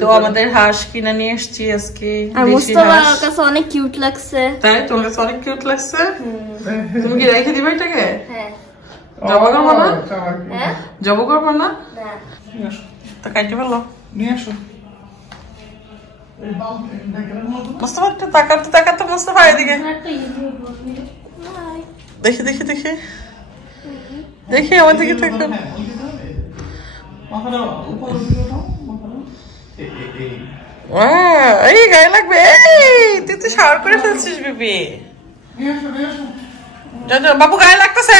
তো আমাদের হাঁস কিনে নিয়ে এসেছি আজকে। আর মুস্তাফার কাছে অনেক কিউট লাগছে। তাই তোমার কাছে অনেক কিউট লাগছে? তুমি কি রেখে দিবে এটাকে? হ্যাঁ। জবা করবো না? হ্যাঁ, জবা করবো না? না তা কাটতে পারলো নিয়ে আসো। মুস্তাফা একটু তাকাতে তাকাতে, মুস্তাফা এদিকে দেখি দেখি দেখি দেখি আমার দিকে তাকান। এই গায়ে লাগবে। তুই তো শাওয়ার করে ফেলছিস বেবি। বাবু গায়ে লাগতেছে।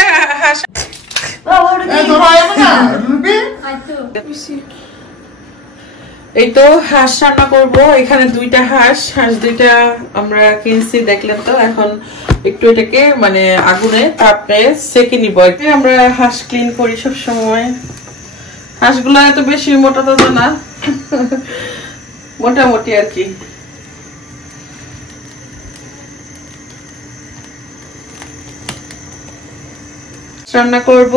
এই তো হাঁস রান্না করবো। এখানে দুইটা হাঁস দুইটা আমরা কিনছি, দেখলেন তো। এখন একটু এটাকে মানে আগুনে তাপে সেকে নিব। আমরা হাঁস ক্লিন করি সব সময়। হাঁসগুলো এত বেশি মোটা তাজা না, মোটামুটি আর কি। রান্না করব,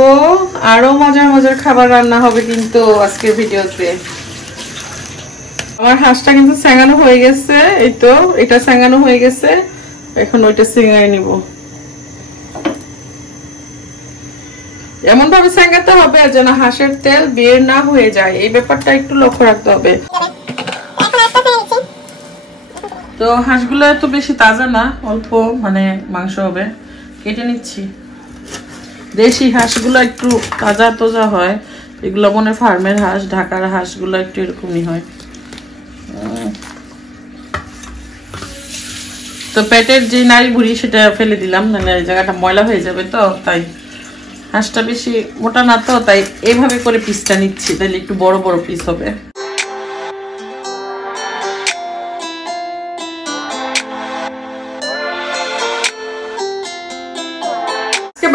আরো মজার মজার খাবার রান্না হবে কিন্তু আজকের ভিডিওতে। আমার হাঁসটা কিন্তু সেঙ্গানো হয়ে গেছে। এই তো এটা সেঙ্গানো হয়ে গেছে, এখন ওইটা সেঙ্গাই নিব। এমন ভাবে সেঙ্গাতে হবে যেন হাঁসের তেল বের না হয়ে যায়, এই ব্যাপারটা একটু লক্ষ্য রাখতে হবে। তো হাঁসগুলো এত বেশি তাজা না, অল্প মানে মাংস হবে। কেটে নিচ্ছি। দেশি হাঁসগুলো একটু তাজা তাজা হয়, এগুলো মনে ফার্মের হাঁস। ঢাকার হাঁসগুলো একটু এরকমই হয়। তো পেটের যে নাড়ি বুড়ি সেটা ফেলে দিলাম, মানে জায়গাটা ময়লা হয়ে যাবে, তো তাই। হাঁসটা বেশি মোটা না তো, তাই এইভাবে করে পিসটা নিচ্ছি, তাহলে একটু বড় বড় পিস হবে।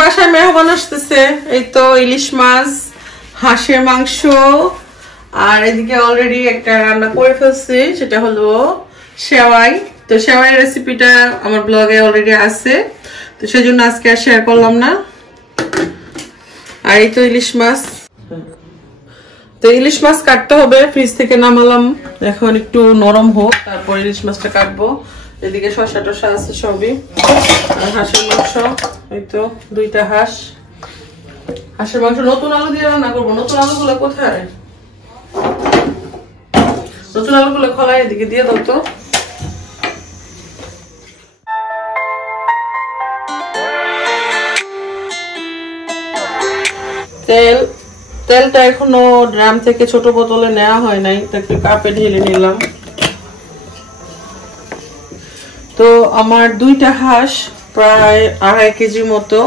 বাসায় মেহমান আসতেছে। এই তো ইলিশ মাছ, হাঁসের মাংস, আর এদিকে অলরেডি একটা রান্না করে ফেলছি, সেটা হলো সেওয়াই। তো সেওয়াই রেসিপিটা আমার ব্লগে অলরেডি আছে, তো সেজন্য আজকে আর শেয়ার করলাম না। আর এই তো ইলিশ মাছ। তো ইলিশ মাছ কাটতে হবে, ফ্রিজ থেকে নামালাম, এখন একটু নরম হোক, তারপর ইলিশ মাছটা কাটবো। এদিকে শসা টসা আছে সবই। আর হাঁসের মাংস, এই তো দুইটা হাঁস। হাঁসের মাংস নতুন আলু দিয়ে রান্না করবো। নতুন আলুগুলো কোথায়? নতুন আলুগুলো খোলা, এদিকে দিয়ে দাও তো। তেলটা এখনো ড্রাম থেকে ছোট বোতলে নেওয়া হয় নাই, তাকে কাপে ঢেলে নিলাম। তো আমার দুইটা হাঁস প্রায় 2.5 কেজি মতো।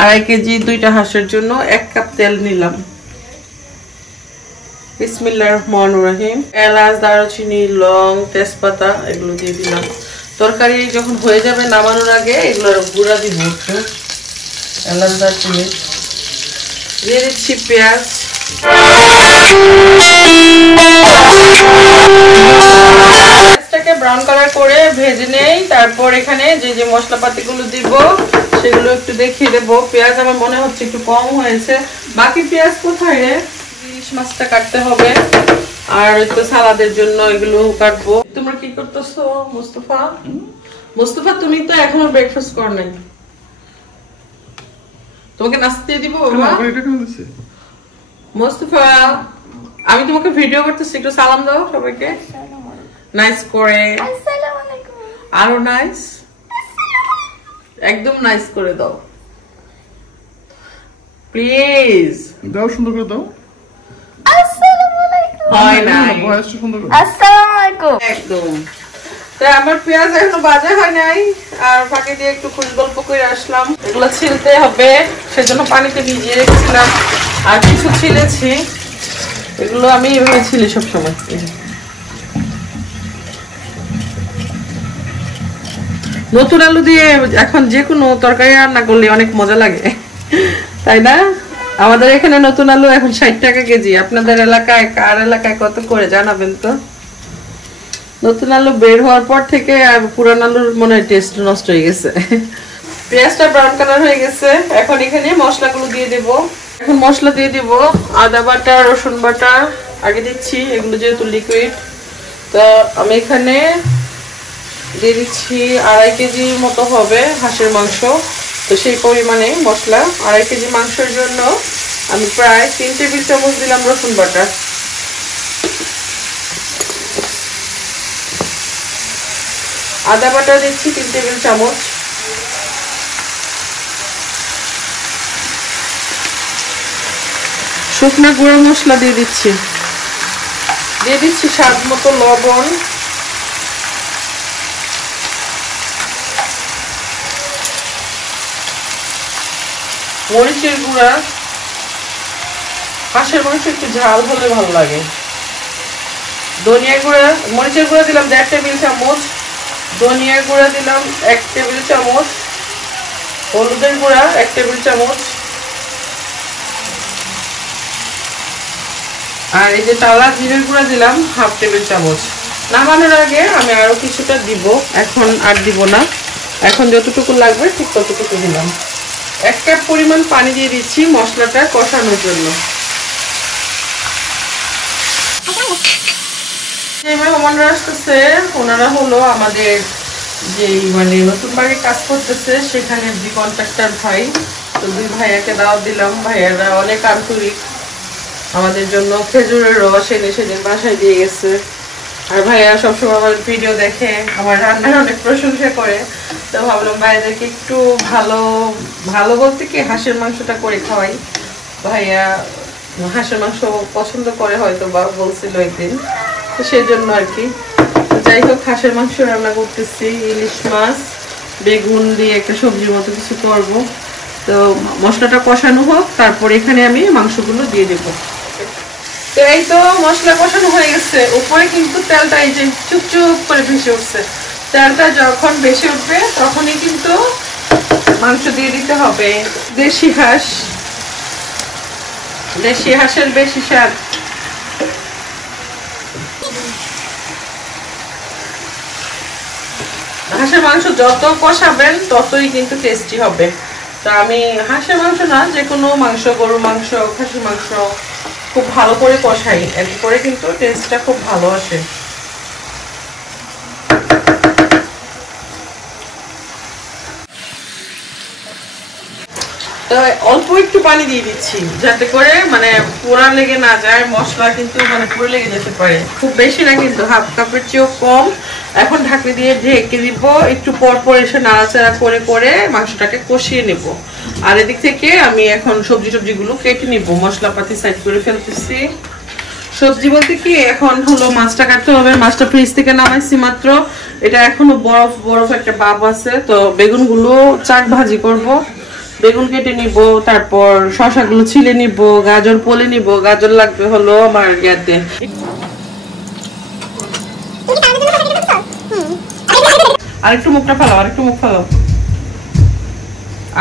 2.5 কেজি দুইটা হাঁসের জন্য 1 কাপ তেল নিলাম। বিসমিল্লাহির রহমানির রহিম। এলাচ, দারুচিনি, লং, তেজপাতা এগুলো দিয়ে দিলাম। তরকারি যখন হয়ে যাবে নামানোর আগে এগুলোর গুঁড়া দিব। এলাচ, দারুচিনি দিয়ে দিচ্ছি। পেঁয়াজ, পেঁয়াজটাকে ব্রাউন কালার করে ভেজে নেই। তারপর এখানে যে যে মশলাপাতিগুলো দিব সেগুলো একটু দেখিয়ে দেবো। পেঁয়াজ আমার মনে হচ্ছে একটু কম হয়েছে। বাকি পেঁয়াজ কোথায় রে? ইলিশ মাছটা কাটতে হবে, আর একটু সালাদের জন্য এগুলো কাটবো। তোমরা কি করতেছো? মুস্তাফা, মুস্তাফা তুমি তো এখনো ব্রেকফাস্ট কর নাই। তোমাকে নাস্তা দিয়ে দিব বাবা। মুস্তাফা, আমি তোমাকে ভিডিও করতেছি, একটু সালাম দাও সবাইকে নাইস করে। আসসালামু আলাইকুম। আরো নাইস, একদম নাইস করে দাও প্লিজ। দাও, সুন্দর করে দাও। আসসালামু আলাইকুম। হয় না, ভয়েসটা সুন্দর করে। আসসালামু আলাইকুম। একদম। তো আমার পেঁয়াজ এখনো ভাজা হয় নাই, আর ফাঁকে দিয়ে একটু গল্প করে আসলাম। এগুলো ছিলতে হবে, সেজন্য পানিতে ভিজিয়ে রেখেছিলাম। আর কিছু ছিলেছি, এগুলো আমি এভাবে ছিলি সবসময়। নতুন আলু দিয়ে এখন যে কোনো তরকারি রান্না করলে অনেক মজা লাগে, তাই না? আমাদের এখানে নতুন আলু এখন 60 টাকা কেজি। আপনাদের এলাকায় কার এলাকায় কত করে জানাবেন তো। নতুন আলু বের হওয়ার পর থেকে আর পুরান আলুর মনে হয় টেস্ট নষ্ট হয়ে গেছে। পেঁয়াজটা ব্রাউন কালার হয়ে গেছে, এখন এখানে মশলাগুলো দিয়ে দেব। এখন মশলা দিয়ে দিব। আদা বাটা, রসুন বাটা আগে দিচ্ছি, এগুলো যেহেতু লিকুইড। তো আমি এখানে দিয়ে দিচ্ছি 2.5 কেজি মতো হবে হাঁসের মাংস। তো সেই পরিমাণে মশলা, 2.5 কেজি মাংসের জন্য আমি প্রায় 3 টেবিল চামচ দিলাম রসুন বাটা। আদা বাটা দিচ্ছি 3 টেবিল চামচ। শুকনো গুঁড়ো মশলা দিয়ে দিচ্ছি স্বাদ মতো লবণ, মরিচের গুঁড়া, হাঁসের মাংস একটু ঝাল হলে ভালো লাগে। ধনিয়া গুঁড়া, মরিচের গুঁড়া দিলাম 1 টেবিল চামচ, ধনিয়ার গুঁড়া দিলাম 1 টেবিল চামচ, হলুদের গুঁড়া 1 টেবিল চামচ, আর এই যে টালা জিরের গুঁড়া দিলাম 1/2 টেবিল চামচ। নামানোর আগে আমি আরো কিছুটা দিব, এখন আর দিব না, এখন যতটুকু লাগবে ঠিক ততটুকু দিলাম। 1 কাপ পরিমাণ পানি দিয়ে দিচ্ছি মশলাটা কষানোর জন্য। যে মেহমানরা আসতেছে ওনারা হলো আমাদের যে মানে নতুন বাড়ি কাজ করতেছে সেখানে যে কন্ট্রাক্টর ভাই। তো 2 ভাইয়াকে দাওয়াত দিলাম, ভাইয়ারা অনেক আন্তরিক, আমাদের জন্য খেজুরের রস এনে সেদিন বাসায় দিয়ে গেছে। আর ভাইয়া সবসময় আমার ভিডিও দেখে, আমার রান্নার অনেক প্রশংসা করে। তো ভাবলাম ভাইয়াদেরকে একটু ভালো বলতে কি হাঁসের মাংসটা করে খাওয়াই। ভাইয়া হাঁসের মাংস পছন্দ করে হয়তো বা বলছিল একদিন, তো সেই জন্য আর কি। যাই হোক, হাঁসের মাংস রান্না করতেছি, ইলিশ মাছ বেগুন দিয়ে একটা সবজির মতো কিছু করব। তো মশলাটা কষানো হোক, তারপর এখানে আমি মাংসগুলো দিয়ে দেবো। তো এই তো মশলা কষানো হয়ে গেছে, উপরে কিন্তু তেলটা এই যে চুপচুপ করে ভেসে উঠছে। তেলটা যখন ভেসে উঠবে তখনই কিন্তু মাংস দিয়ে দিতে হবে। দেশি হাঁসের বেশি স্বাদ। হাঁসের মাংস যত কষাবেন ততই কিন্তু টেস্টি হবে। তো আমি হাঁসের মাংস না, যে কোনো মাংস, গরুর মাংস, খাসির মাংস খুব ভালো করে কষাই, এতে করে কিন্তু টেস্টটা খুব ভালো আসে। তো অল্প একটু পানি দিয়ে দিচ্ছি যাতে করে মানে পোড়া লেগে না যায়, মশলা কিন্তু মানে পুরো লেগে যেতে পারে। খুব বেশি না কিন্তু, 1/2 কাপের চেয়েও কম। এখন ঢাকনি দিয়ে ঢেকে দিব, একটু পর পর এসে নাড়াচাড়া করে করে মাংসটাকে কষিয়ে নেব। আর এদিক থেকে আমি এখন সবজিগুলো কেটে নিব, মশলাপাতি সাইড করে ফেলতেছি। সবজি বলতে কি, এখন হলো মাছটা কাটতে হবে। মাছটা ফ্রিজ থেকে নামাইছি মাত্র, এটা এখনো বরফ একটা ভাব আছে। তো বেগুনগুলো চাক ভাজি করব, বেগুন কেটে নিব, তারপর শসাগুলো ছিলে নিব, গাজর পলে নিব। গাজর লাগবে হলো আমার গ্যাতে। আরেকটু মুখটা ফেলাও,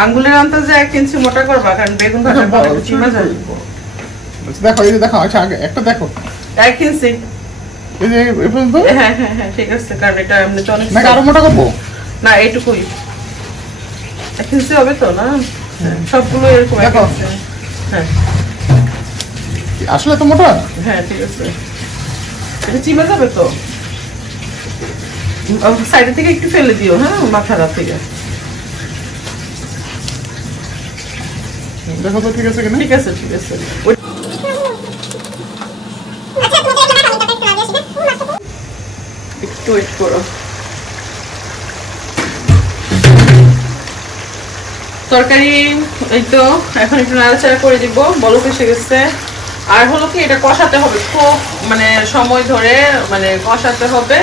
আঙ্গুলের আন্দাজে 1 ইঞ্চি মোটা করবা, কারণ বেগুন ভাজা পরে চিমা যাবে। দেখো এই যে দেখো, আচ্ছা আগে একটা দেখো 1 ইঞ্চি। এই যে এই পর্যন্ত। হ্যাঁ ঠিক আছে, কারণ এটা এমনিতে অনেক না আরো মোটা করবো না, এইটুকুই 1 ইঞ্চি হবে তো না, সবগুলো এরকম 1 ইঞ্চি। হ্যাঁ আসলে তো মোটা। হ্যাঁ ঠিক আছে, এটা চিমা যাবে তো। সাইডে থেকে একটু ফেলে দিও, হ্যাঁ মাথাটা থেকে। দেখো তো ঠিক আছে কিনা। ঠিক আছে একটু ওয়েট করো। তরকারি এই তো এখন একটু নাড়াচাড়া করে দিব, বলক এসে গেছে। আর হলো কি, এটা কষাতে হবে খুব মানে সময় ধরে, মানে কষাতে হবে।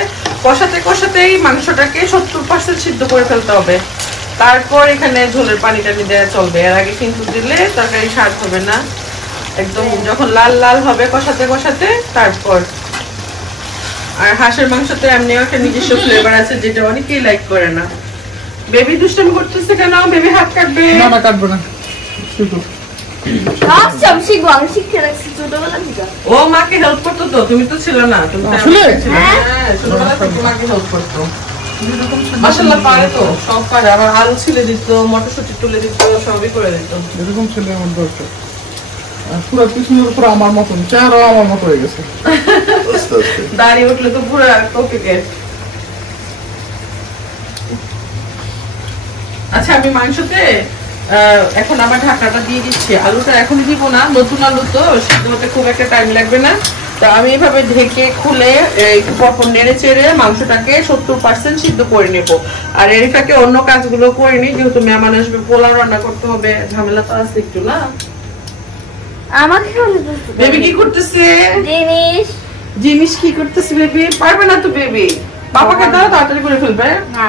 কষাতেই মাংসটাকে 70% সিদ্ধ করে ফেলতে হবে। তারপর এখানে ঝোলের পানিটা দেওয়া চলবে, এর আগে কিন্তু দিলে তরকারি স্বাদ হবে না। একদম যখন লাল হবে কষাতে তারপর। আর হাঁসের মাংসতে এমনিও একটা নিজস্ব ফ্লেভার আছে, যেটা অনেকেই লাইক করে না। বেবি দুষ্টামি করতেছে কেন? বেবি হাত কাটবে। না কাটবো না, শুধু ও মাকে হেল্প করতো তো, তুমি তো ছিল না। তুমি ছোটবেলা থেকে মাকে হেল্প করতো। মাশাআল্লাহ পারে তো, সব পারে। আবার আলু ছিলে দিত, মটরশুঁটি তুলে দিত, সবই করে দিত। এরকম ছেলে আমার দরকার। পুরো পিছনের উপর আমার মতন, চেহারাও আমার মতো হয়ে গেছে। আস্তে আস্তে দাঁড়িয়ে উঠলে তো পুরো কপিকেট। আচ্ছা আমি মাংসতে এখন আবার ঢাকনাটা দিয়ে দিচ্ছি। আলুটা এখন দিব না, নতুন আলু তো সিদ্ধ হতে খুব একটা টাইম লাগবে না। তো আমি এইভাবে ঢেকে খুলে একটু পরপর নেড়ে চেড়ে মাংসটাকে 70% সিদ্ধ করে নেব। আর এর ফাঁকে অন্য কাজগুলো করে নিই, যেহেতু মেহমান আসবে, পোলাও রান্না করতে হবে, ঝামেলা তো আছে একটু না। আমাকে বেবি কি করতেছে? জিনিস কি করতেছে বেবি? পারবে না তো বেবি, বাবাকে দাও, তাড়াতাড়ি করে ফেলবে। না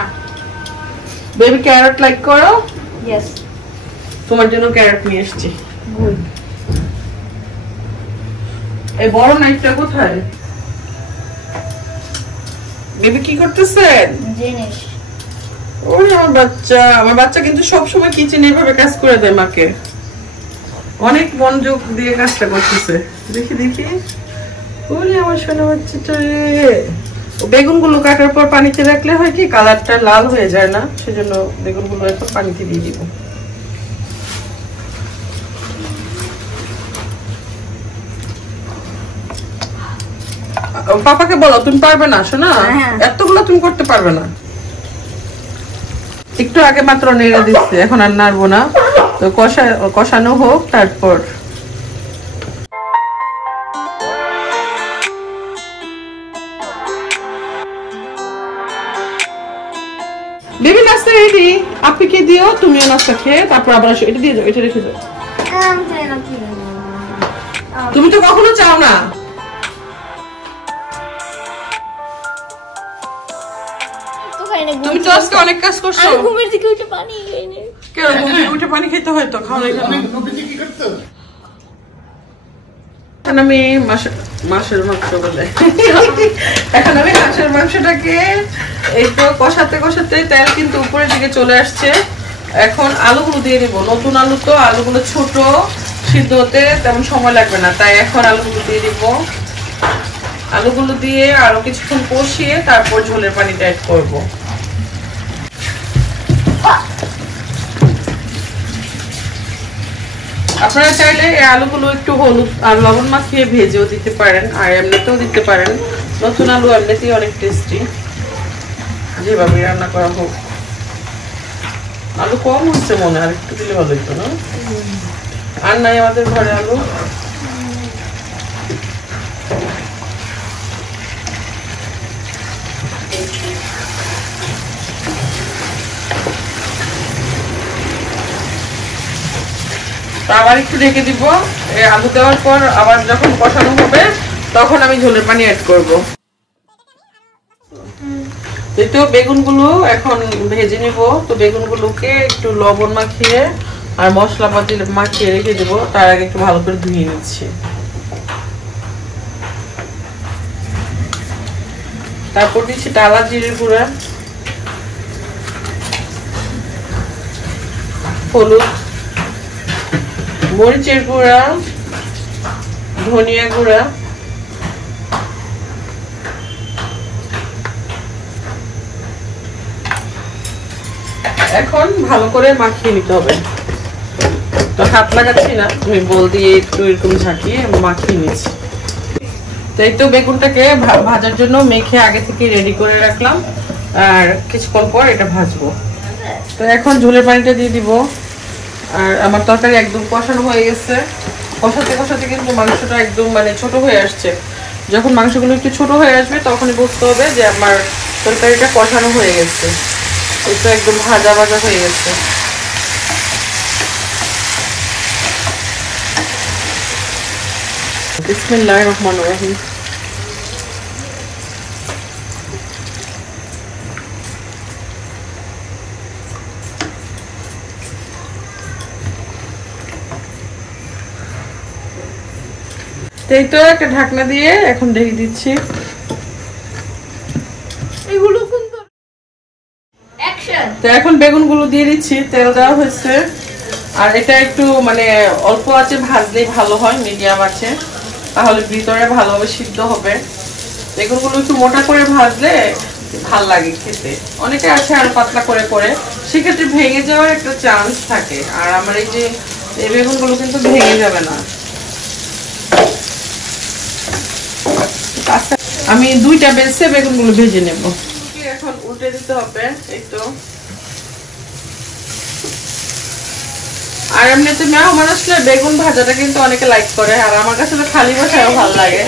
বেবি ক্যারট লাইক করো? ইয়েস তোমার জন্য ক্যারট নিয়ে এসেছি। গুড এই বড় নাইফটা কোথায়? বেবি কি করতেছে? জিনিস ওরে আমার বাচ্চা কিন্তু সবসময় কিচেনে এভাবে কাজ করে দেয় মাকে। অনেক মনোযোগ দিয়ে কাজটা করতেছে। দেখি দেখি, ওরে আমার সোনা বাচ্চাটা রে। বেগুনগুলো কাটার পর পানিতে রাখলে হয় কি কালারটা লাল হয়ে যায় না, সেজন্য বেগুনগুলো এখন পানিতে দিয়ে দিব। পাপাকে বলো তুমি পারবে না শোনা, এতগুলো তুমি করতে পারবে না। একটু আগে মাত্র নেড়ে দিচ্ছে, এখন আর নাড়বো না। তো কষানো হোক তারপর। বেবি নাস্তা রেডি, আপুকে দিও, তুমিও নাস্তা খেয়ে তারপর আবার আসো। এটা দিয়ে যাও, এটা রেখে যাও। তুমি তো কখনো চাও না। তুমি তো আজকে অনেক কাজ করছো। ঘুমের থেকে উঠে পানি খাইনি। কেন ঘুম থেকে উঠে পানি খেতে হয় তো, খাও না কেন? কি করতে? এখন আমি মাছের মাংস বলে এখন আমি মাছের মাংসটাকে এই তো কষাতে কষাতে তেল কিন্তু উপরের দিকে চলে আসছে। এখন আলুগুলো দিয়ে দিব, নতুন আলু তো, আলুগুলো ছোট, সিদ্ধ হতে তেমন সময় লাগবে না, তাই এখন আলুগুলো দিয়ে দিব। আলুগুলো দিয়ে আরো কিছুক্ষণ কষিয়ে তারপর ঝোলের পানিটা অ্যাড করব। আপনারা চাইলে এই আলুগুলো একটু হলুদ আর লবণ মাখিয়ে ভেজেও দিতে পারেন, আর এমনিতেও দিতে পারেন। নতুন আলু এমনিতেই অনেক টেস্টি, যেভাবে রান্না করা হোক। আলু কম হচ্ছে মনে, আর একটু দিলে ভালো হতো না? আর নাই আমাদের ঘরে আলু। আবার একটু ঢেকে দিব। আলু দেওয়ার পর আবার যখন কষানো হবে তখন আমি ঝোলের পানি অ্যাড করব। তো বেগুনগুলো এখন ভেজে নিব। তো বেগুনগুলোকে একটু লবণ মাখিয়ে আর মশলাপাতি মাখিয়ে রেখে দেবো, তার আগে একটু ভালো করে ধুয়ে নিচ্ছি। তারপর দিচ্ছি ডালা জিরের গুঁড়া, হলুদ, মরিচের গুঁড়া, ধনিয়া গুঁড়া, এখন ভালো করে মাখিয়ে নিতে হবে। তো হাত লাগাচ্ছি না, আমি বল দিয়ে একটু এরকম ঝাঁকিয়ে মাখিয়ে নিচ্ছি। তাই তো বেগুনটাকে ভাজার জন্য মেখে আগে থেকে রেডি করে রাখলাম, আর কিছুক্ষণ পর এটা ভাজবো। তো এখন ঝোলের পানিটা দিয়ে দিব। আর আমার তরকারি একদম কষানো হয়ে গেছে। কষাতে কষাতে কিন্তু মাংসটা একদম মানে ছোট হয়ে আসছে। যখন মাংসগুলো একটু ছোট হয়ে আসবে তখনই বুঝতে হবে যে আমার তরকারিটা কষানো হয়ে গেছে। এটা একদম ভাজা ভাজা হয়ে গেছে। বিসমিল্লাহির রহমানির রহিম। এই তো একটা ঢাকনা দিয়ে এখন ঢেকে দিচ্ছি। এগুলো তো এখন বেগুনগুলো দিয়ে দিচ্ছি, তেল দেওয়া হয়েছে। আর এটা একটু মানে অল্প আছে ভাজলেই ভালো হয়, মিডিয়াম আছে, তাহলে ভিতরে ভালোভাবে সিদ্ধ হবে। বেগুনগুলো একটু মোটা করে ভাজলে ভাল লাগে খেতে। অনেকে আছে আর পাতলা করে করে, সেক্ষেত্রে ভেঙে যাওয়ার একটা চান্স থাকে। আর আমার এই যে এই বেগুনগুলো কিন্তু ভেঙে যাবে না, দুইটা বেজে বেগুনগুলো ভেজে নেব। এখন উল্টে দিতে হবে এই তো। আর এমনিতে মেহমান আসলে বেগুন ভাজাটা কিন্তু অনেকে লাইক করে, আর আমার কাছে তো খালি বাসায়ও ভালো লাগে,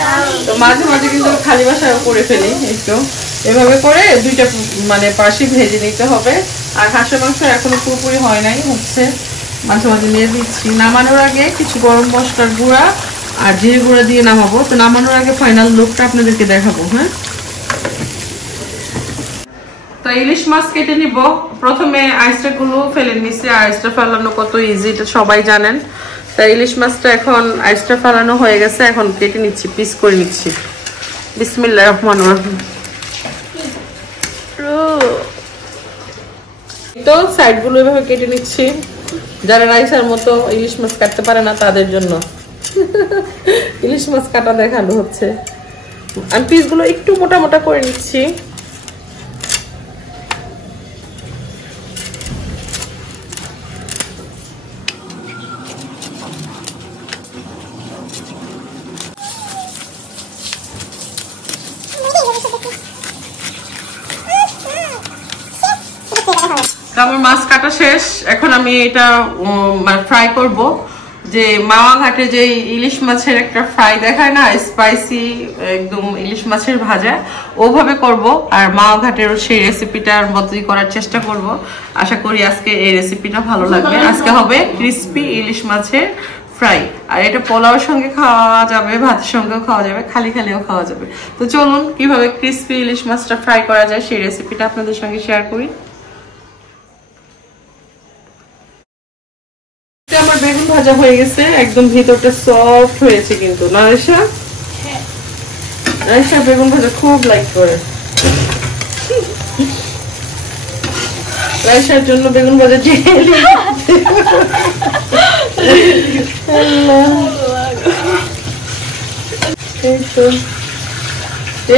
তো মাঝে মাঝে কিন্তু খালি বাসায়ও করে ফেলি একটু। এভাবে করে দুইটা মানে পাশে ভেজে নিতে হবে। আর হাঁসের মাংস এখনো পুরোপুরি হয় নাই, হচ্ছে মাঝে মাঝে নিয়ে দিচ্ছি। নামানোর আগে কিছু গরম মশলার গুঁড়া আর জিরে গুঁড়া দিয়ে নামাবো। তো নামানোর আগে ফাইনাল লুকটা আপনাদেরকে দেখাবো। হ্যাঁ, তো ইলিশ মাছ কেটে নিব। প্রথমে আইসটা গুলো ফেলে নিচ্ছি। আইসটা ফেলানো কত ইজি এটা সবাই জানেন। তাই ইলিশ মাছটা এখন আইসটা ফেলানো হয়ে গেছে, এখন কেটে নিচ্ছি, পিস করে নিচ্ছি। বিসমিল্লাহির রহমানির রহিম। তো সাইড গুলো এভাবে কেটে নিচ্ছি। যারা রাইসার মতো ইলিশ মাছ কাটতে পারে না তাদের জন্য ইলিশ মাছ কাটা দেখানো হচ্ছে। আমি পিস গুলো একটু মোটা মোটা করে নিচ্ছি। আমার মাছ কাটা শেষ। এখন আমি এটা ফ্রাই করব। যে মাওয়া ঘাটে যে ইলিশ মাছের একটা ফ্রাই দেখায় না, স্পাইসি একদম ইলিশ মাছের ভাজা, ওভাবে করব। আর মাওয়া ঘাটের সেই রেসিপিটার মতোই করার চেষ্টা করব। আশা করি আজকে এই রেসিপিটা ভালো লাগবে। আজকে হবে ক্রিস্পি ইলিশ মাছের ফ্রাই। আর এটা পোলাওর সঙ্গে খাওয়া যাবে, ভাতের সঙ্গেও খাওয়া যাবে, খালি খালিও খাওয়া যাবে। তো চলুন কিভাবে ক্রিস্পি ইলিশ মাছটা ফ্রাই করা যায় সেই রেসিপিটা আপনাদের সঙ্গে শেয়ার করি। আমার বেগুন ভাজা হয়ে গেছে, একদম ভিতরটা সফট হয়েছে কিন্তু না রাইসা? রাইসা বেগুন ভাজা খুব লাইক করে। রাইসার জন্য বেগুন ভাজা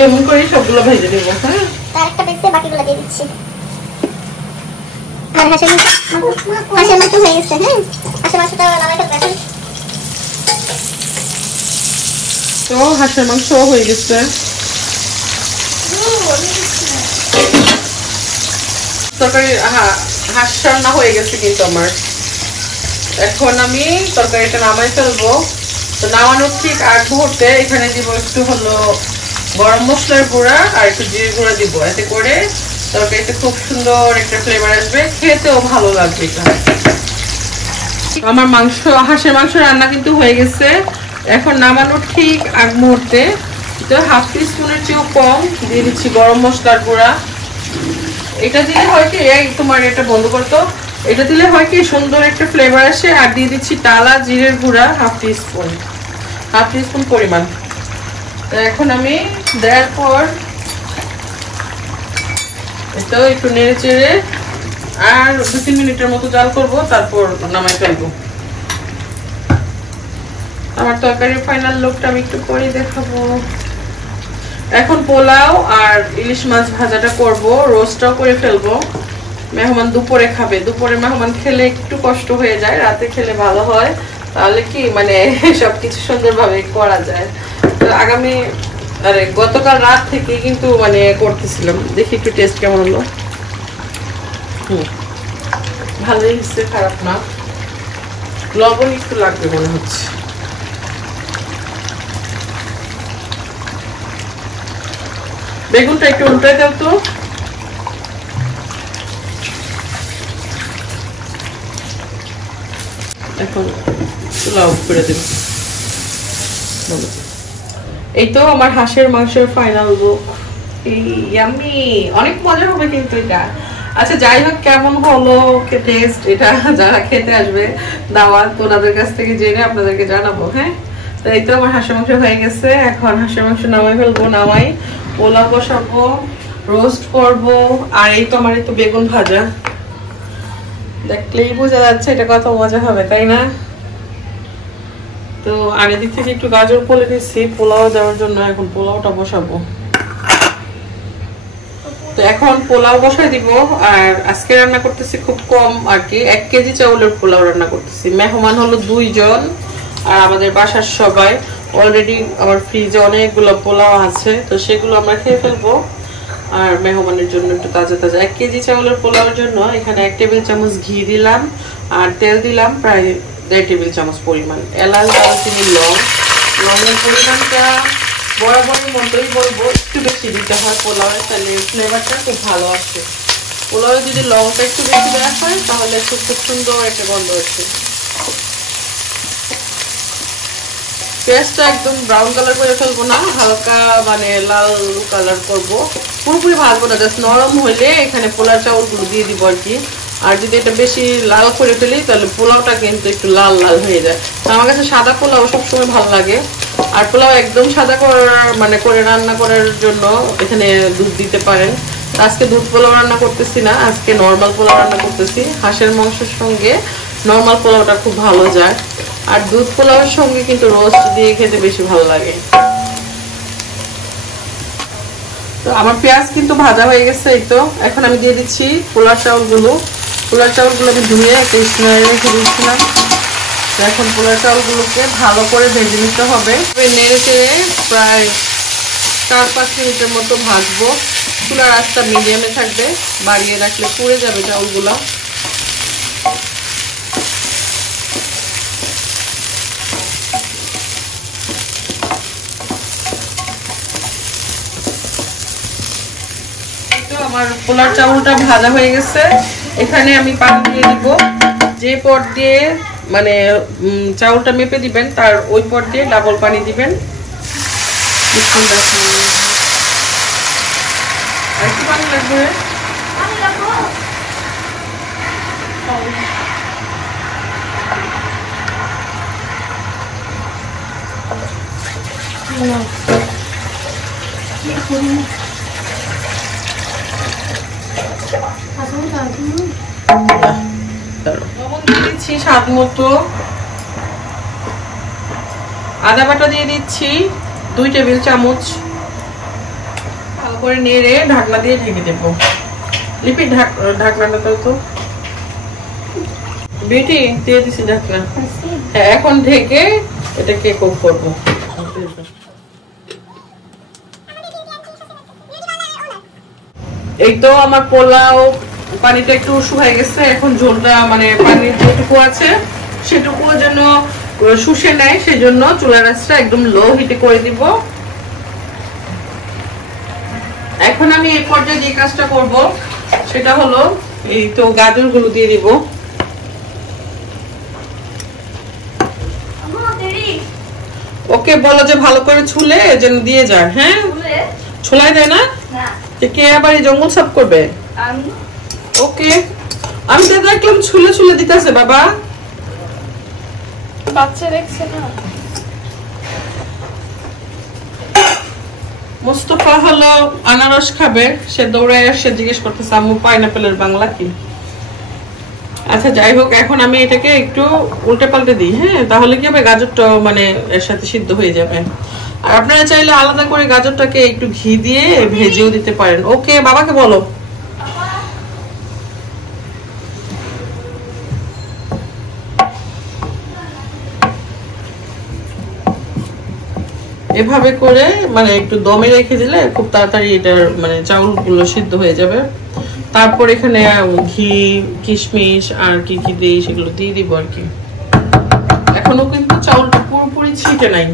এমন করে সবগুলো ভেজে দেবো। হ্যাঁ, আরেকটা বেশি বাকিগুলো দিয়ে দিচ্ছি। আর হাঁসের মাংস হয়ে গেছে। হ্যাঁ, হাঁসের মাংসটা নামাই ফেলবো এখন। তো হাঁসের মাংস হয়ে গেছে। তরকারি হাঁস রান্না হয়ে গেছে কিন্তু আমার। এখন আমি তরকারিটা নামাই ফেলবো। তো নামানোর ঠিক আগ মুহূর্তে এখানে দিব একটু হলো গরম মশলার গুঁড়া আর একটু জিরে গুঁড়া দিব। এতে করে তরকারিতে খুব সুন্দর একটা ফ্লেভার আসবে, খেতেও ভালো লাগবে এটা। আমার হাঁসের মাংস রান্না কিন্তু হয়ে গেছে। এখন নামানোর ঠিক আগ মুহূর্তে হাফ টি স্পুনের চেয়েও কম দিয়ে দিচ্ছি গরম মশলার গুঁড়া। এটা দিলে হয় কি, তোমার এটা বন্ধ করতো, এটা দিলে হয় কি সুন্দর একটা ফ্লেভার আসে। আর দিয়ে দিচ্ছি টালা জিরের গুঁড়া হাফ টি স্পুন পরিমাণ। এখন আমি দেওয়ার পর এটা একটু নেড়ে চেড়ে আর 2-3 মিনিটের মতো জাল করব, তারপর নামাই ফেলবো। আমার তরকারির ফাইনাল লুকটা আমি একটু পরে দেখাবো। এখন পোলাও আর ইলিশ মাছ ভাজাটা করব, রোস্টটাও করে ফেলবো। মেহমান দুপুরে খাবে, দুপুরে মেহমান খেলে একটু কষ্ট হয়ে যায়, রাতে খেলে ভালো হয়। তাহলে কি মানে সবকিছু সুন্দরভাবে করা যায়। তো গতকাল রাত থেকে কিন্তু মানে করতেছিলাম, দেখি একটু টেস্ট কেমন হলো। ভালোই হচ্ছে, খারাপ না। লবণ একটু লাগবে মনে হচ্ছে। বেগুনটা একটু উল্টাই দাও তো। এখন চুলা অফ করে দেব। এই তো আমার হাঁসের মাংসের ফাইনাল লুক। ইয়াম্মি, অনেক মজা হবে কিন্তু এটা। আচ্ছা যাই হোক, কেমন হলো টেস্ট এটা যারা খেতে আসবে দাওয়াত, ওনাদের কাছ থেকে জেনে আপনাদেরকে জানাবো। হ্যাঁ, তো এই তো আমার হাঁসের মাংস হয়ে গেছে। এখন হাঁসের মাংস নামাই ফেলবো। নামাই পোলাও বসাবো, রোস্ট করব। আর এই তো আমার এই তো বেগুন ভাজা, দেখলেই বোঝা যাচ্ছে এটা কত মজা হবে, তাই না? তো আর এদিক থেকে একটু গাজর ফলে দিচ্ছি পোলাও দেওয়ার জন্য। এখন পোলাওটা বসাবো। তো এখন পোলাও বসাই দিব। আর আজকে রান্না করতেছি খুব কম আর কি, 1 কেজি চাউলের পোলাও রান্না করতেছি। মেহমান হলো 2 জন আর আমাদের বাসার সবাই। তো অলরেডি আমার ফ্রিজে অনেকগুলো পোলাও আছে, তো সেগুলো আমরা খেয়ে ফেলবো। আর মেহমানের জন্য একটু তাজা তাজা 1 কেজি চাউলের পোলাওর জন্য এখানে 1 টেবিল চামচ ঘি দিলাম আর তেল দিলাম প্রায় 1.5 টেবিল চামচ পরিমাণ। এলাচ, দারুচিনি, লংয়ের পরিমাণটা বরাবরের মতোই বলবো, একটু বেশি দিতে হয় পোলাওয়ে, তাহলে ফ্লেভারটা খুব ভালো আসে। পোলাওয়ে যদি লংটা একটু বেশি দেওয়া হয় তাহলে খুব সুন্দর একটা গন্ধ আসে। পেঁয়াজটা একদম ব্রাউন কালার করে ফেলবো না, হালকা মানে লাল কালার করবো, পুরোপুরি ভাজবো না, জাস্ট নরম হইলে এখানে পোলাও চাউলগুলো দিয়ে দিব আর কি। আর যদি এটা বেশি লাল করে ফেলি তাহলে পোলাওটা কিন্তু একটু লাল লাল হয়ে যায়। আমার কাছে সাদা পোলাও সবসময় ভালো লাগে। আর পোলাও একদম সাদা করে রান্না করার জন্য এখানে দুধ দিতে পারেন। আজকে দুধ পোলাও রান্না করতেছি না, আজকে নর্মাল পোলাও রান্না করতেছি। হাঁসের মাংসের সঙ্গে নর্মাল পোলাওটা খুব ভালো যায়, আর দুধ পোলাওয়ের সঙ্গে কিন্তু রোস্ট দিয়ে খেতে বেশি ভালো লাগে। তো আমার পেঁয়াজ কিন্তু ভাজা হয়ে গেছে, এই তো এখন আমি দিয়ে দিচ্ছি পোলাও চাউলগুলো। পোলাও চাউলগুলো আমি ধুয়ে একটা স্টিমারে রেখে দিয়েছিলাম। এখন পোলাও চাউলগুলোকে ভালো করে ভেজে নিতে হবে, নেড়ে চেড়ে প্রায় 4-5 মিনিটের মতো ভাজবো। চুলার আঁচটা মিডিয়ামে থাকবে, বাড়িয়ে রাখলে পুড়ে যাবে চাউলগুলো। আমার পোলাও চাউলটা ভাজা হয়ে গেছে, এখানে আমি পানি দিয়ে দিব। যে পট দিয়ে মানে চাউলটা মেপে দিবেন তার ওই পট দিয়ে ডাবল পানি দিবেন। আর কি পানি লাগবে? লবণ দিয়ে দিচ্ছি স্বাদ মতো, আদা বাটা দিয়ে দিচ্ছি 2 টেবিল চামচ। ভালো করে নেড়ে ঢাকনা দিয়ে ঢেকে দেবো। লিপি ঢাকনাটা তো বেটি দিয়ে দিচ্ছি ঢাকনা। হ্যাঁ, এখন ঢেকে এটাকে কুক করবো। এই তো আমার পোলাও পানিটা একটু শুকিয়ে গেছে, এখন ঝোলটা মানে পানির যেটুকু আছে সেটুকু যেন শুষে নেয়, সেই জন্য চুলার আঁচটা একদম লো হিটে করে দিব। এখন আমি এই পর্যায়ে যে কাজটা করব সেটা হলো এই তো গাজরগুলো দিয়ে দিব। ওকে বলো যে ভালো করে ছুলে যেন দিয়ে যায়। হ্যাঁ, ছোলাই দেয় না, কে আবার এই জঙ্গল সাফ করবে? ওকে, আমি তো দেখলাম ছুলে ছুলে দিতেছে বাবা। বাচ্চা দেখছে না। মুস্তফা হলো আনারস খাবে, সে দৌড়ে এসে জিজ্ঞেস করতেছে আম্মু পাইনাপেলের বাংলা কি। আচ্ছা যাই হোক, এখন আমি এটাকে একটু উল্টে পাল্টে দিই। হ্যাঁ, তাহলে কি হবে, গাজরটা মানে এর সাথে সিদ্ধ হয়ে যাবে। আর আপনারা চাইলে আলাদা করে গাজরটাকে একটু ঘি দিয়ে ভেজেও দিতে পারেন। ওকে, বাবাকে বলো। এভাবে করে মানে একটু দমে রেখে দিলে খুব তাড়াতাড়ি এটার মানে চাউলগুলো সিদ্ধ হয়ে যাবে। তারপর এখানে ঘি, কিশমিশ আর কি কি দিই সেগুলো দিয়ে দিব আর কি। এখনো কিন্তু চাউলটা পুরোপুরি ছিটে নাই।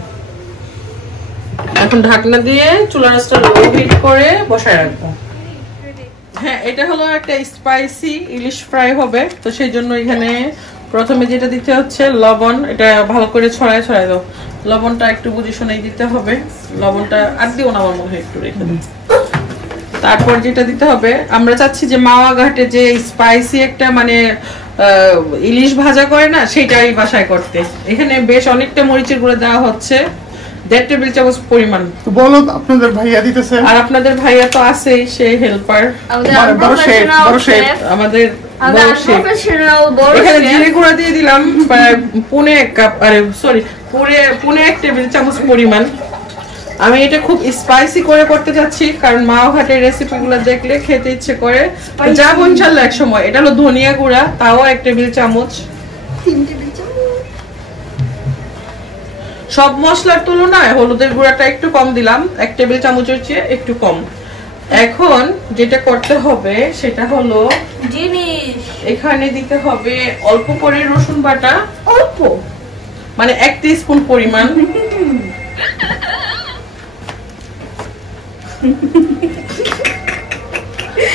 এখন ঢাকনা দিয়ে চুলার আঁচটা লো হিট করে বসায় রাখবো। হ্যাঁ, এটা হলো একটা স্পাইসি ইলিশ ফ্রাই হবে, তো সেই জন্য এখানে প্রথমে যেটা দিতে হচ্ছে লবণ। এটা ভালো করে ছড়ায় দাও। লবণটা একটু বুঝে শুনেই দিতে হবে। লবণটা আর দিও না, আমার মনে হয় একটু রেখে দিই। তারপর যেটা দিতে হবে, আমরা চাচ্ছি যে মাওয়া ঘাটে যে স্পাইসি একটা মানে ইলিশ ভাজা করে না, সেটাই বাসায় করতে। এখানে বেশ অনেকটা মরিচের গুঁড়ো দেওয়া হচ্ছে, 1.5 টেবিল চামচ পরিমাণ। তো বলো আপনাদের ভাইয়া দিতেছে, আর আপনাদের ভাইয়া তো আছেই, সেই হেল্পার, বড় শেফ আমাদের এখানে জিরে গুঁড়া দিয়ে দিলাম প্রায় পৌনে 1 কাপ, আরে সরি পৌনে 1 টেবিল চামচ পরিমাণ। আমি এটা খুব স্পাইসি করে করতে যাচ্ছি, কারণ মা ঘাটের রেসিপিগুলো দেখলে খেতে ইচ্ছে করে। যাবো ইনশাল্লাহ এক সময়। এটা হলো ধনিয়া গুঁড়া, তাও 1 টেবিল চামচ। সব মশলার তুলনায় হলুদের গুঁড়াটা একটু কম দিলাম, 1 টেবিল চামচের চেয়ে একটু কম। এখন যেটা করতে হবে সেটা হলো জিনিস এখানে দিতে হবে অল্প করে রসুন বাটা, অল্প মানে 1 টিস্পুন পরিমাণ।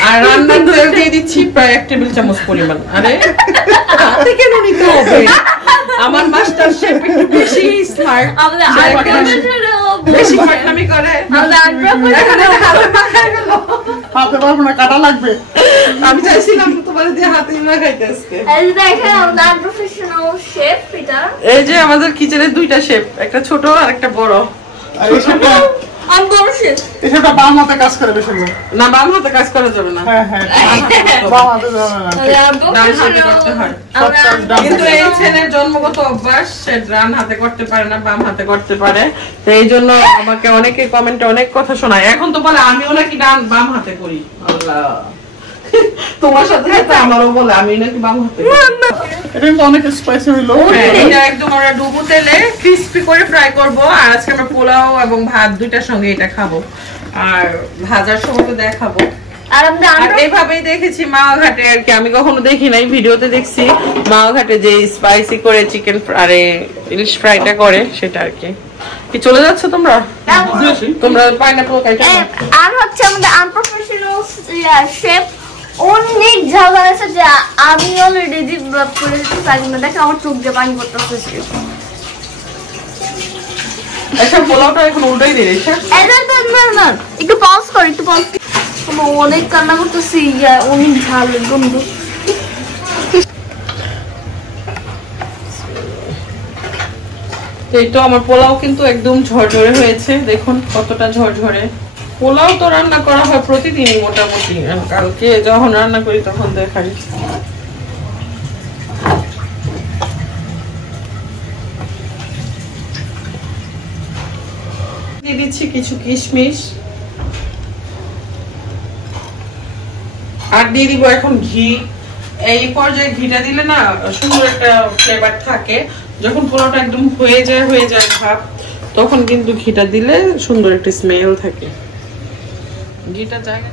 আর রান্নার তেল দিয়ে দিচ্ছি প্রায় 1 টেবিল চামচ পরিমাণ। আরে হাতে কেন নিতে হবে? আমার মাস্টার শেফ একটু বেশি স্মার্ট, আমাদের বেশি ফাটনামি করে। হাতে পারবো না, কাটা লাগবে। আমি চাইছিলাম তোমার দিয়ে হাতে মাখাইতে আজকে। এই দেখেন আমাদের আনপ্রফেশনাল শেফ এটা। এই যে আমাদের কিচেনের 2টা শেফ, একটা ছোট আর একটা বড়। আর এসবটা আমি বড় শেফ। এসবটা বাম হাতে কাজ করে বেশিরভাগ। না, বাম হাতে কাজ করা যাবে না। হ্যাঁ হ্যাঁ, বাম হাতে যাবে না। ডান হাতে করতে হয়। কিন্তু এই ছেলের জন্মগত অভ্যাস, সে ডান হাতে করতে পারে না, বাম হাতে করতে পারে। তো এই জন্য আমাকে অনেকে কমেন্টে অনেক কথা শোনায়। এখন তো বলে আমিও নাকি বাম হাতে করি। আল্লাহ, তোমার সাথে সাথে আমারও বলে আমি নাকি বাম হাতে করি। এটা কিন্তু অনেক স্পাইসি হইলো। হ্যাঁ, এটা একদম আমরা ডুবো তেলে ক্রিস্পি করে ফ্রাই করব। আর আজকে আমরা পোলাও এবং ভাত দুইটার সঙ্গে এটা খাবো, আর ভাজার সময় তো দেখাবো। আর আমরা আর এইভাবেই দেখেছি মাওঘাটে আর কি, আমি কখনো দেখি নাই, ভিডিওতে দেখছি মাওঘাটে যে স্পাইসি করে চিকেন আরে ইলিশ ফ্রাইটা করে সেটা আর কি। কি চলে যাচ্ছ তোমরা? তোমরা পাইনাপল খাইতে? আর হচ্ছে আমাদের আনপ্রফেশনাল শেফ অনেক ঝামেলা আছে যে আমি অলরেডি ডিভেলপ করে দিতে পারি না। দেখো আমার চোখ দিয়ে পানি পড়তেছে। আচ্ছা, পোলাওটা এখন উল্টাই দিয়ে দিস। না একটু পজ কর, একটু পজ। আমি অনেক কান্না করতেছি, অনেক ঝাল গন্ধ। এই তো আমার পোলাও কিন্তু একদম ঝরঝরে হয়েছে, দেখুন কতটা ঝরঝরে। পোলাও তো রান্না করা হয় প্রতিদিনই মোটামুটি, কালকে যখন রান্না করি তখন দেখাই। দিয়ে দিচ্ছি কিছু কিশমিশ, আর দিয়ে দিব এখন ঘি। এই পর্যায়ে ঘিটা দিলে না সুন্দর একটা ফ্লেভার থাকে। যখন পোলাওটা একদম হয়ে যায় ভাব, তখন কিন্তু ঘিটা দিলে সুন্দর একটা স্মেল থাকে। ঘিটা জায়গা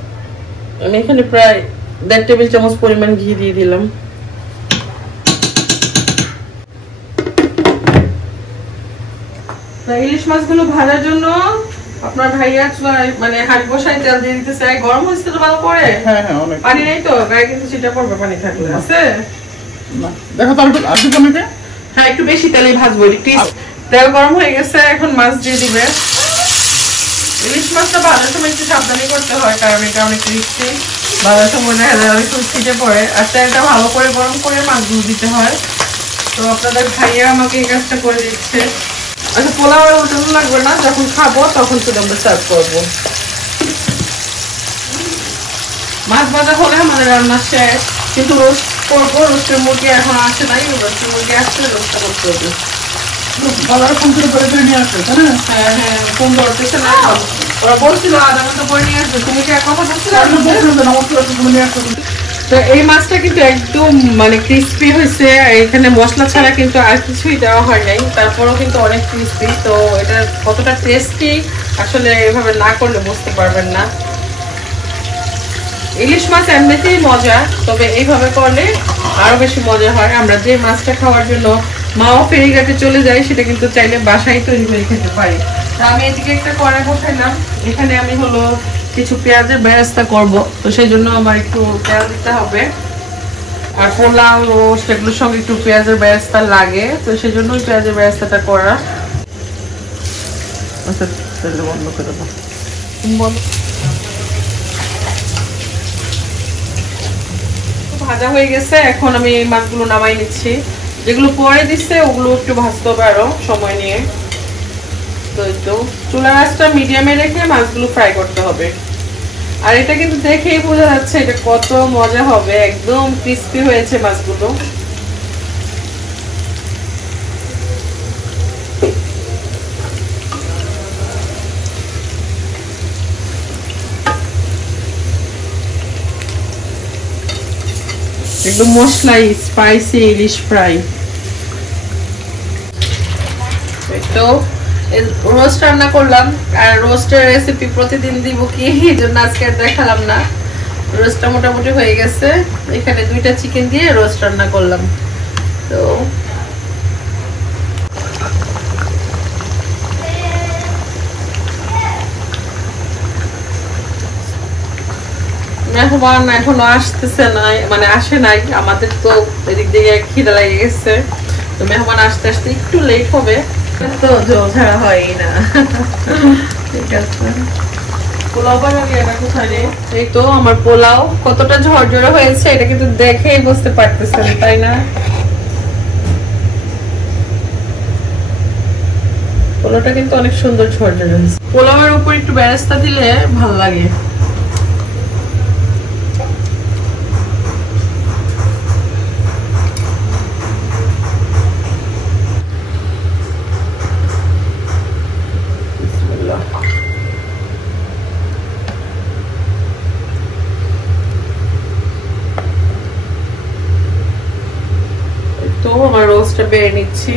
আমি এখানে প্রায় 1.5 টেবিল চামচ পরিমাণ ঘি দিয়ে দিলাম। ইলিশ মাছগুলো ভাজার জন্য আপনার ভাইয়া মানে হাঁড়ি বসায় তেল দিয়ে দিতেছে। গরম হচ্ছে তো ভালো করে? হ্যাঁ হ্যাঁ, অনেক। পানি নেই তো গায়ে, কিন্তু সেটা পড়বে পানি থাকলে। আছে দেখো তার আসবে কোনটা? হ্যাঁ, একটু বেশি তেলে ভাজবো। তেল গরম হয়ে গেছে, এখন মাছ দিয়ে দিবে। ইলিশ মাছটা ভাজার সময় একটু সাবধানে করতে হয়, কারণ এটা অনেক রিস্কি। ভাজার সময় দেখা যায় অনেক সময় ছিটে পড়ে। আর তেলটা ভালো করে গরম করে মাছগুলো দিতে হয়। তো আপনাদের ভাইয়া আমাকে এই কাজটা করে দিচ্ছে। আচ্ছা, পোলাও উল্টানো লাগবে না, যখন খাবো তখন শুধু আমরা সার্ভ করবো। মাছ ভাজা হলে আমাদের রান্না শেষ। কিন্তু রোস্ট করবো, রোস্টের মুরগি এখন আসে নাই, রোস্টের মুরগি আসলে রোস্টটা করতে হবে। বাজারে ফোন করে করে নিয়ে আসবে, তাই না? হ্যাঁ হ্যাঁ, ফোন ধরতেছে না। ওরা বলছিল আধা ঘন্টা পরে নিয়ে আসবে। তুমি কি এক কথা বলছিলে? তো এই মাছটা কিন্তু একদম মানে ক্রিস্পি হয়েছে। এখানে মশলা ছাড়া কিন্তু আর কিছুই দেওয়া হয় নাই, তারপরেও কিন্তু অনেক ক্রিস্পি। তো এটা কতটা টেস্টি আসলে এভাবে না করলে বুঝতে পারবেন না। ইলিশ মাছ এমনিতেই মজা, তবে এইভাবে করলে আরো বেশি মজা হয়। আমরা যে মাছটা খাওয়ার জন্য মাও ফেরিঘাটে চলে যাই, সেটা কিন্তু চাইলে বাসায় তৈরি করে খেতে পারি। তা আমি এদিকে একটা কড়াই বসাইলাম। এখানে আমি হলো কিছু পেঁয়াজের বেরেস্তা করব, তো সেই জন্য আমার একটু তেল দিতে হবে। আর পোলাও সেগুলোর সঙ্গে একটু পেঁয়াজের বেরেস্তা লাগে, তো সেই জন্য পেঁয়াজের বেরেস্তাটা করা। আচ্ছা, তেলটা বন্ধ করে দেবো। বন্ধ। ভাজা হয়ে গেছে, এখন আমি এই মাছগুলো নামাই নিচ্ছি। যেগুলো পরে দিচ্ছে ওগুলো একটু ভাজতে হবে আরো সময় নিয়ে। তো চুলার আঁচটা মিডিয়ামে রেখে মাছগুলো ফ্রাই করতে হবে। আর এটা কিন্তু দেখেই বোঝা যাচ্ছে এটা কত মজা হবে, একদম ক্রিস্পি হয়েছে মাছগুলো। একদম মশলাই স্পাইসি ইলিশ ফ্রাই। তো রোস্ট রান্না করলাম, আর রোস্টের রেসিপি প্রতিদিন দিব কি, এই জন্য আজকে আর দেখালাম না। রোস্টটা মোটামুটি হয়ে গেছে। এখানে 2টা চিকেন দিয়ে রোস্ট রান্না করলাম। তো মেহমান এখনো আসতেছে না, মানে আসে নাই। আমাদের তো এদিক দিয়ে খিদে লেগে গেছে, তো মেহমান আসতে আসতে একটু লেট হবে, তো জল ছাড়া হয়ই না। ঠিক আছে, পোলাও বানাবি এটা কোথায় রে? এই তো আমার পোলাও কতটা ঝরঝরে হয়েছে এটা কিন্তু দেখেই বুঝতে পারতেছেন, তাই না? পোলাওটা কিন্তু অনেক সুন্দর ঝরঝরে হয়েছে। পোলাওয়ের উপর একটু বেরেস্তা দিলে ভালো লাগে। তো আমার রোস্টটা বেড়ে নিচ্ছি।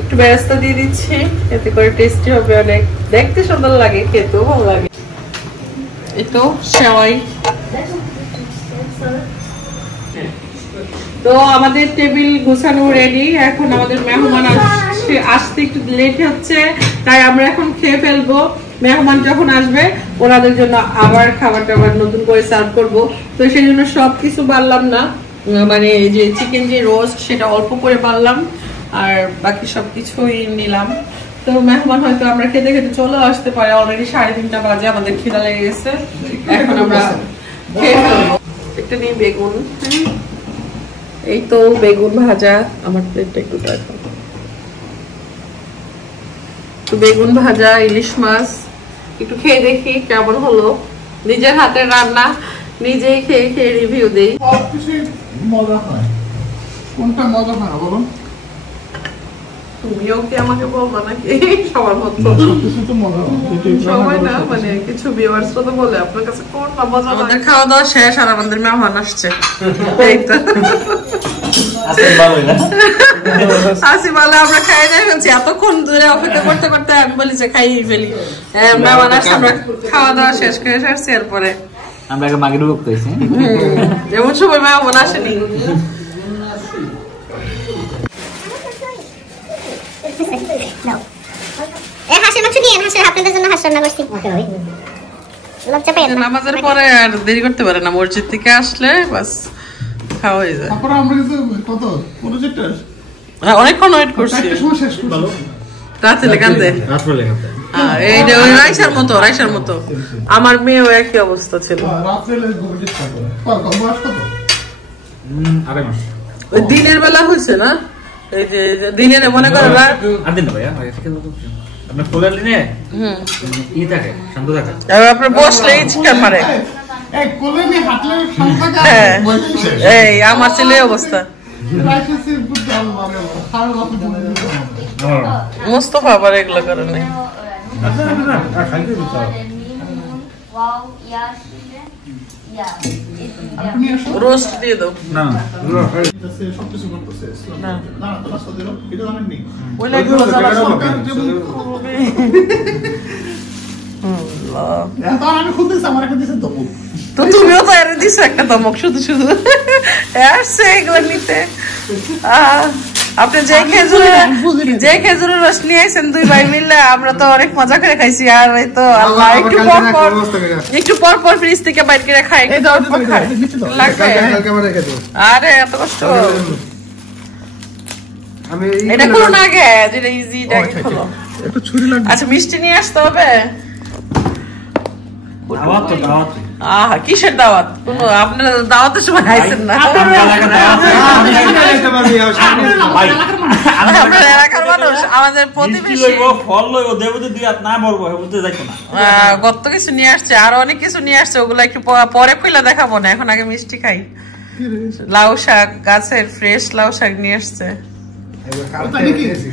একটু বেরেস্তা দিয়ে দিচ্ছি, এতে করে টেস্টি হবে অনেক, দেখতে সুন্দর লাগে, খেতেও ভালো লাগে। এই তো সেওয়াই। তো আমাদের টেবিল গোছানো রেডি। এখন আমাদের মেহমান আসতে একটু লেট হচ্ছে, তাই আমরা এখন খেয়ে ফেলবো। মেহমান যখন আসবে ওনাদের জন্য আবার খাবারটা আবার নতুন করে সার্ভ করব। তো সেই জন্য সবকিছু বাড়লাম না, মানে এই যে চিকেন যে রোস্ট সেটা অল্প করে বাড়লাম, আর বাকি সবকিছুই নিলাম। তো মেহমান হয়তো আমরা খেতে খেতে চলে আসতে পারে। অলরেডি 3:30 বাজে, আমাদের খিদা লেগে গেছে। এখন আমরা খেয়ে ফেলবো। একটা নিয়ে বেগুন, এই তো বেগুন ভাজা। আমার প্লেটটা একটু দেখো, তো বেগুন ভাজা, ইলিশ মাছ। একটু খেয়ে দেখি কেমন হলো। নিজের হাতের রান্না নিজেই খেয়ে খেয়ে রিভিউ দেই। মজা হয়, কোনটা মজা হয় না বলুন? তুমিও কি আমাকে বলবা নাকি সবার মতো? সবাই না, মানে কিছু ভিউয়ার্সরা তো বলে আপনার কাছে কোনটা মজা। আমাদের খাওয়া দাওয়া শেষ, আর আমাদের মেহমান আসছে। এই তো আমরা খাই যাই ফেলছি। এতক্ষণ ধরে অপেক্ষা করতে করতে আমি বলি যে খাইয়ে ফেলি। মেহমান আসছে, আমরা খাওয়া দাওয়া শেষ করে আসছি। এরপরে আমরা মাগির বুক করেছি, এমন সময় মেহমান আসেনি। নামাজের পরে আর দেরি করতে পারে না, মসজিদ থেকে আসলে বাস খাওয়া হয়ে যায়। অনেকক্ষণ ওয়েট করছি, রাতে কান্দে। এইটা ওই রাইসার মতো আমার মেয়েও একই অবস্থা ছিল। ওই দিনের বেলা হয়েছে না, এই যে দিনের মনে করে আপনার বসলেই চিৎকার মারে। এই আমার ছেলে অবস্থা। মুস্তফা আবার এগুলো করে নাই। রোস্ট দিয়ে দাও। না তো তুমিও তো এর দিছো একটা ধমক, শুধু শুধু আসছে এগুলো নিতে। আপনি যে খেজুরের রস নিয়ে আসেন 2 ভাই মিলে, আমরা তো অনেক মজা করে খাইছি। আর এই তো আল্লাহ একটু পর পর ফ্রিজ থেকে বাইর করে খাই। আরে এত কষ্ট এটা খুলো না আগে, যেটা ইজি খোলো। আচ্ছা মিষ্টি নিয়ে আসতে হবে। কিসের দাওয়াত? আপনারা দাওয়াতের সময় খাইছেন না? আপনার এলাকার মানুষ, আমাদের প্রতিবেশী কত কিছু নিয়ে আসছে, আরো অনেক কিছু নিয়ে আসছে। ওগুলো একটু পরে খুলে দেখাবো না, এখন আগে মিষ্টি খাই। লাউ শাক, গাছের ফ্রেশ লাউ শাক নিয়ে আসছে।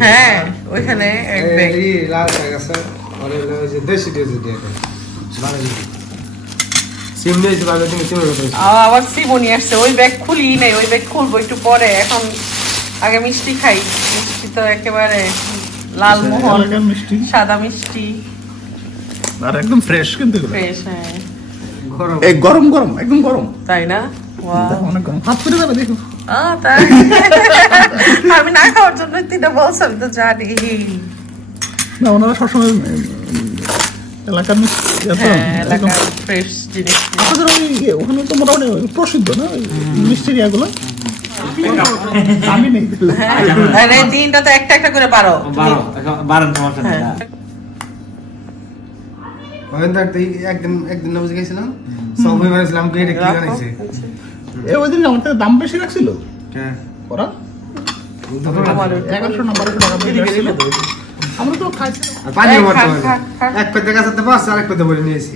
হ্যাঁ ওইখানে সিম নিয়েছি ভাবে তুমি সিমের কথা বলছো। আবার সিমনি আসছে, ওই ব্যাগ খুলি নাই, ওই ব্যাগ খুলবো একটু পরে। এখন আগে মিষ্টি খাই। মিষ্টি তো একেবারে লালমোহন এলাকার মিষ্টি সাদা মিষ্টি আর একদম ফ্রেশ কিন্তু এগুলো। ফ্রেশ। হ্যাঁ গরম এই গরম গরম একদম গরম, তাই না? Wow. অনেক গরম, হাত ফিরে যাবে দেখো। তাই আমি না খাওয়ার জন্য তিনটা বলছি, আমি তো জানি। না ওনারা সবসময় এলাকার মিষ্টি এলাকার ফ্রেশ জিনিস। আপনাদের ওই ওখানে তো মোটামুটি প্রসিদ্ধ না ওই মিষ্টির ইয়াগুলো? আমি নেই আরে তিনটা তো একটা একটা করে পারো। 12 সমস্যা নেই। একদিন নবজি গেছিলাম, সব হয়ে বানাইছিলাম, কি এটা কি বানাইছে? ওই দিন আমার থেকে দাম বেশি রাখছিল হ্যাঁ ওরা, 1100 না 1200 টাকা বেশি রাখছিল। আমরা তো খাইছিলাম। আর পানিও এই, মারতে খা, হবে। খা, খা। এক পেতে গাছাতে পাঁচ আর এক পেতে বলে নিয়েছি।